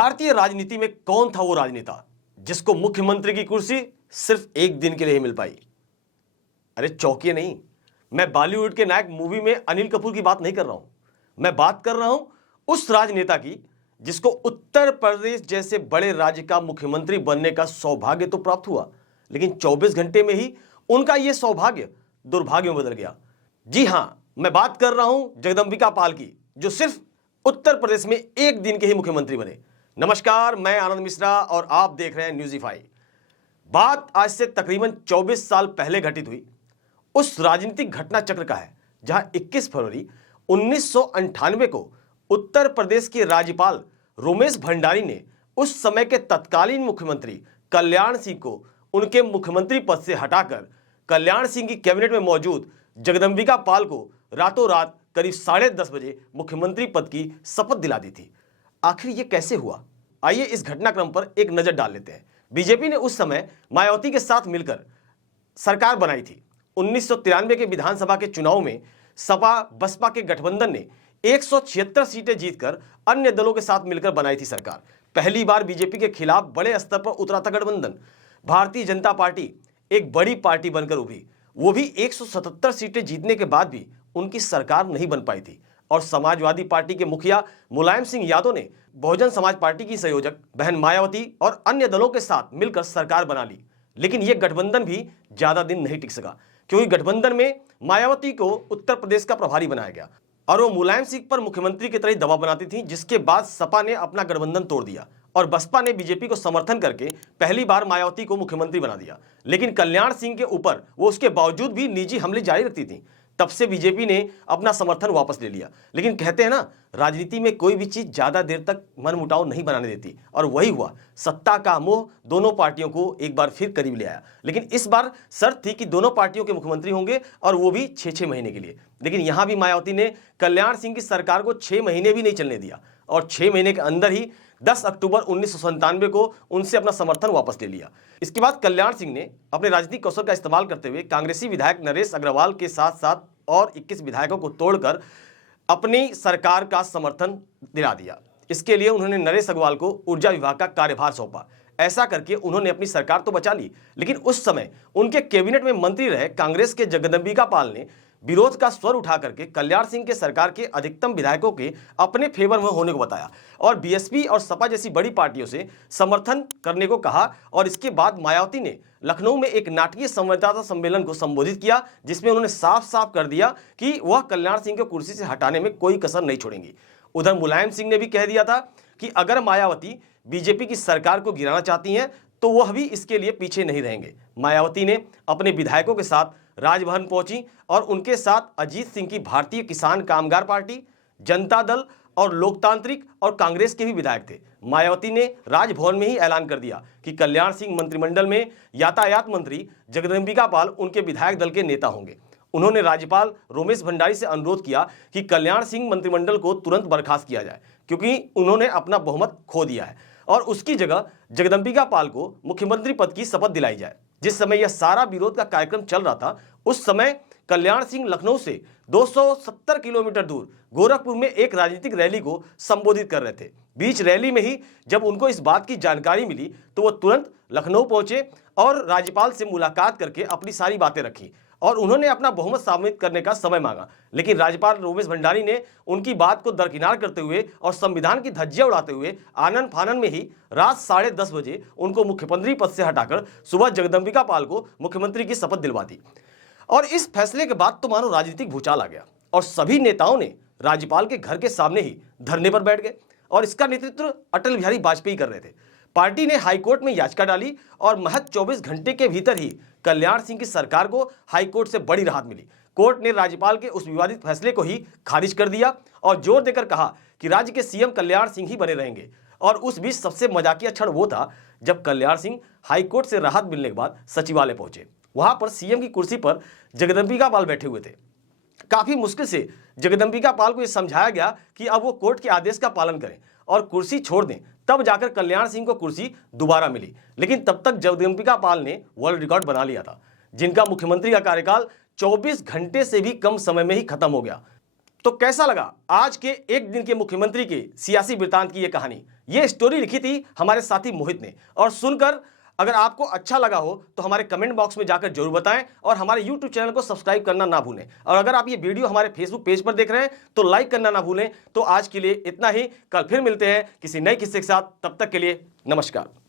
भारतीय राजनीति में कौन था वो राजनेता जिसको मुख्यमंत्री की कुर्सी सिर्फ एक दिन के लिए ही मिल पाई? अरे चौंकिए नहीं, मैं बॉलीवुड के नायक मूवी में अनिल कपूर की बात नहीं कर रहा हूं। मैं बात कर रहा हूं उस राजनेता की जिसको उत्तर प्रदेश जैसे बड़े राज्य का मुख्यमंत्री बनने का सौभाग्य तो प्राप्त हुआ, लेकिन 24 घंटे में ही उनका यह सौभाग्य दुर्भाग्य में बदल गया। जी हां, मैं बात कर रहा हूं जगदंबिका पाल की, जो सिर्फ उत्तर प्रदेश में एक दिन के ही मुख्यमंत्री बने। नमस्कार, मैं आनंद मिश्रा और आप देख रहे हैं न्यूज़ीफाई। बात आज से तकरीबन 24 साल पहले घटित हुई उस राजनीतिक घटना चक्र का है, जहां 21 फरवरी 1998 को उत्तर प्रदेश के राज्यपाल रोमेश भंडारी ने उस समय के तत्कालीन मुख्यमंत्री कल्याण सिंह को उनके मुख्यमंत्री पद से हटाकर कल्याण सिंह की कैबिनेट में मौजूद जगदंबिका पाल को रातों रात करीब 10:30 बजे मुख्यमंत्री पद की शपथ दिला दी थी। आखिर ये कैसे हुआ, आइए इस घटनाक्रम पर एक नजर डाल लेते हैं। बीजेपी ने उस समय मायावती के साथ मिलकर सरकार बनाई थी। 1993 के विधानसभा के चुनाव में सपा बसपा के गठबंधन ने 176 सीटें जीतकर अन्य दलों के साथ मिलकर बनाई थी सरकार। पहली बार बीजेपी के खिलाफ बड़े स्तर पर उतरा था गठबंधन। भारतीय जनता पार्टी एक बड़ी पार्टी बनकर उभरी, वो भी 177 सीटें जीतने के बाद भी उनकी सरकार नहीं बन पाई थी और समाजवादी पार्टी के मुखिया मुलायम सिंह यादव ने बहुजन समाज पार्टी की संयोजक बहन मायावती और अन्य दलों के साथ मिलकर सरकार बना ली। लेकिन यह गठबंधन भी ज्यादा दिन नहीं टिक सका, क्योंकि गठबंधन में मायावती को उत्तर प्रदेश का प्रभारी बनाया गया और वो मुलायम सिंह पर मुख्यमंत्री की तरह दबाव बनाती थी, जिसके बाद सपा ने अपना गठबंधन तोड़ दिया और बसपा ने बीजेपी को समर्थन करके पहली बार मायावती को मुख्यमंत्री बना दिया। लेकिन कल्याण सिंह के ऊपर वो उसके बावजूद भी निजी हमले जारी रखती थी। तब से बीजेपी ने अपना समर्थन वापस ले लिया। लेकिन कहते हैं ना, राजनीति में कोई भी चीज ज्यादा देर तक मनमुटाव नहीं बनाने देती, और वही हुआ। सत्ता का मोह दोनों पार्टियों को एक बार फिर करीब ले आया। लेकिन इस बार शर्त थी कि दोनों पार्टियों के मुख्यमंत्री होंगे और वो भी 6-6 महीने के लिए। लेकिन यहां भी मायावती ने कल्याण सिंह की सरकार को 6 महीने भी नहीं चलने दिया और 6 महीने के अंदर ही 10 अक्टूबर 1997 को उनसे अपना समर्थन वापस ले लिया। इसके बाद कल्याण सिंह ने अपने राजनीतिक कौशल का इस्तेमाल करते हुए कांग्रेसी विधायक नरेश अग्रवाल के साथ साथ और 21 विधायकों को तोड़कर अपनी सरकार का समर्थन दिला दिया। इसके लिए उन्होंने नरेश अग्रवाल को ऊर्जा विभाग का कार्यभार सौंपा। ऐसा करके उन्होंने अपनी सरकार तो बचा ली, लेकिन उस समय उनके कैबिनेट में मंत्री रहे कांग्रेस के जगदंबिका पाल ने विरोध का स्वर उठा करके कल्याण सिंह के सरकार के अधिकतम विधायकों के अपने फेवर में होने को बताया और बीएसपी और सपा जैसी बड़ी पार्टियों से समर्थन करने को कहा। और इसके बाद मायावती ने लखनऊ में एक नाटकीय संवाददाता सम्मेलन को संबोधित किया, जिसमें उन्होंने साफ साफ कर दिया कि वह कल्याण सिंह को कुर्सी से हटाने में कोई कसर नहीं छोड़ेंगी। उधर मुलायम सिंह ने भी कह दिया था कि अगर मायावती बीजेपी की सरकार को गिराना चाहती हैं तो वह भी इसके लिए पीछे नहीं रहेंगे। मायावती ने अपने विधायकों के साथ राजभवन पहुंची और उनके साथ अजीत सिंह की भारतीय किसान कामगार पार्टी, जनता दल और लोकतांत्रिक और कांग्रेस के भी विधायक थे। मायावती ने राजभवन में ही ऐलान कर दिया कि कल्याण सिंह मंत्रिमंडल में यातायात मंत्री, जगदंबिका पाल उनके विधायक दल के नेता होंगे। उन्होंने राज्यपाल रोमेश भंडारी से अनुरोध किया कि कल्याण सिंह मंत्रिमंडल को तुरंत बर्खास्त किया जाए, क्योंकि उन्होंने अपना बहुमत खो दिया है, और उसकी जगह जगदंबिका पाल को मुख्यमंत्री पद की शपथ दिलाई जाए। जिस समय यह सारा विरोध का कार्यक्रम चल रहा था, उस समय कल्याण सिंह लखनऊ से 270 किलोमीटर दूर गोरखपुर में एक राजनीतिक रैली को संबोधित कर रहे थे। बीच रैली में ही जब उनको इस बात की जानकारी मिली तो वो तुरंत लखनऊ पहुंचे और राज्यपाल से मुलाकात करके अपनी सारी बातें रखी और उन्होंने अपना बहुमत साबित करने का समय मांगा। लेकिन राज्यपाल रोमेश भंडारी ने उनकी बात को दरकिनार करते हुए और संविधान की धज्जियां उड़ाते हुए आनन फानन में ही रात 10:30 बजे उनको मुख्यमंत्री पद से हटाकर सुबह जगदंबिका पाल को मुख्यमंत्री की शपथ दिलवा दी। और इस फैसले के बाद तो मानो राजनीतिक भूचाल आ गया और सभी नेताओं ने राज्यपाल के घर के सामने ही धरने पर बैठ गए और इसका नेतृत्व अटल बिहारी वाजपेयी कर रहे थे। पार्टी ने हाईकोर्ट में याचिका डाली और महज 24 घंटे के भीतर ही कल्याण सिंह की सरकार को हाईकोर्ट से बड़ी राहत मिली। कोर्ट ने राज्यपाल के उस विवादित फैसले को ही खारिज कर दिया और जोर देकर कहा कि राज्य के सीएम कल्याण सिंह ही बने रहेंगे। और उस बीच सबसे मजाकिया क्षण वो था जब कल्याण सिंह हाईकोर्ट से राहत मिलने के बाद सचिवालय पहुंचे। वहां पर सीएम की कुर्सी पर जगदंबिका पाल बैठे हुए थे। काफी मुश्किल से जगदंबिका पाल को यह समझाया गया कि अब वो कोर्ट के आदेश का पालन करें और कुर्सी छोड़ दें, तब जाकर कल्याण सिंह को कुर्सी दोबारा मिली। लेकिन तब तक जगदंबिका पाल ने वर्ल्ड रिकॉर्ड बना लिया था, जिनका मुख्यमंत्री का कार्यकाल 24 घंटे से भी कम समय में ही खत्म हो गया। तो कैसा लगा आज के एक दिन के मुख्यमंत्री के सियासी वृत्तांत की यह कहानी? यह स्टोरी लिखी थी हमारे साथी मोहित ने, और सुनकर अगर आपको अच्छा लगा हो तो हमारे कमेंट बॉक्स में जाकर जरूर बताएं और हमारे YouTube चैनल को सब्सक्राइब करना ना भूलें। और अगर आप ये वीडियो हमारे फेसबुक पेज पर देख रहे हैं तो लाइक करना ना भूलें। तो आज के लिए इतना ही, कल फिर मिलते हैं किसी नए किस्से के साथ। तब तक के लिए नमस्कार।